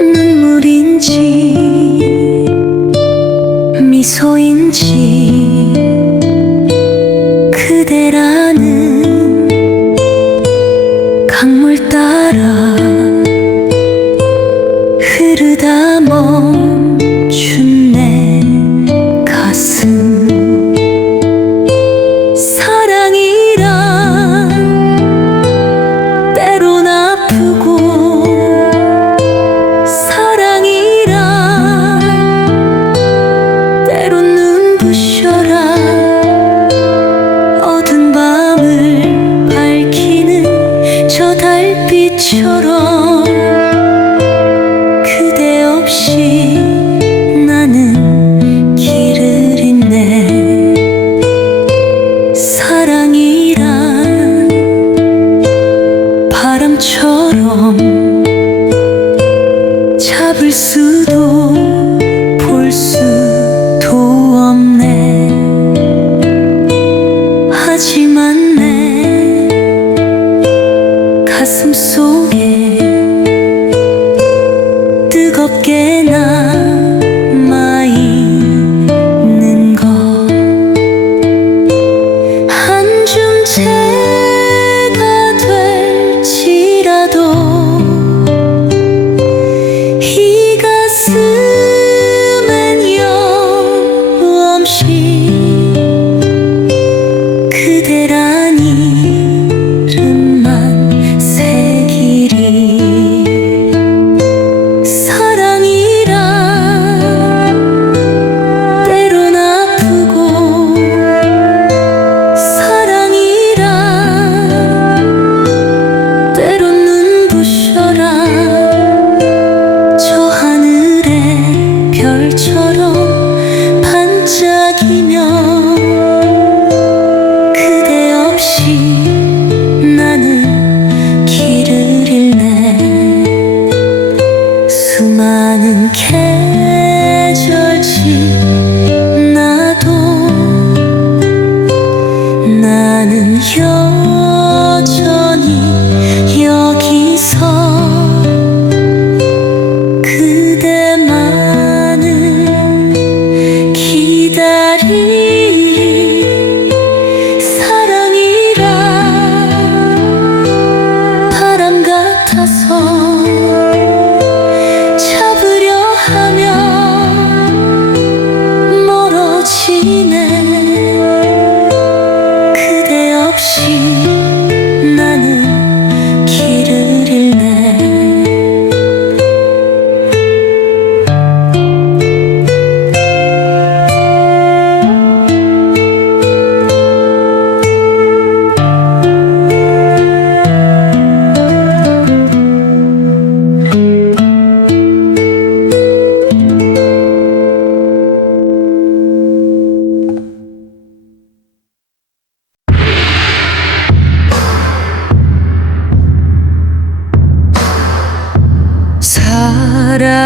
눈물인지 미소인지 것처럼 그대 없이 나는 길을 잃네. 사랑이란 바람처럼 잡을 수 마음속에 그대 없이 나는 길을 잃네. 수많은 계절지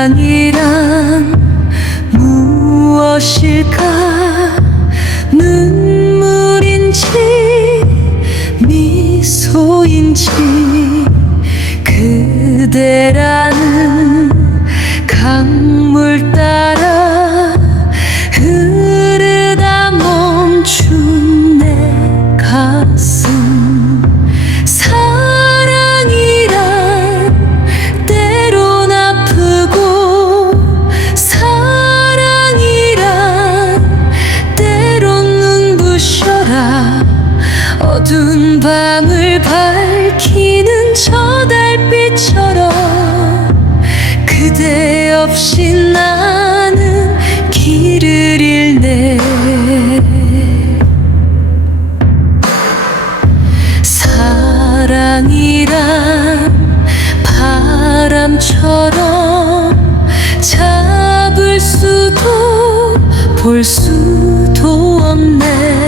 사랑이란 무엇일까? 눈물인지 미소인지 그대란 볼 수도 없네.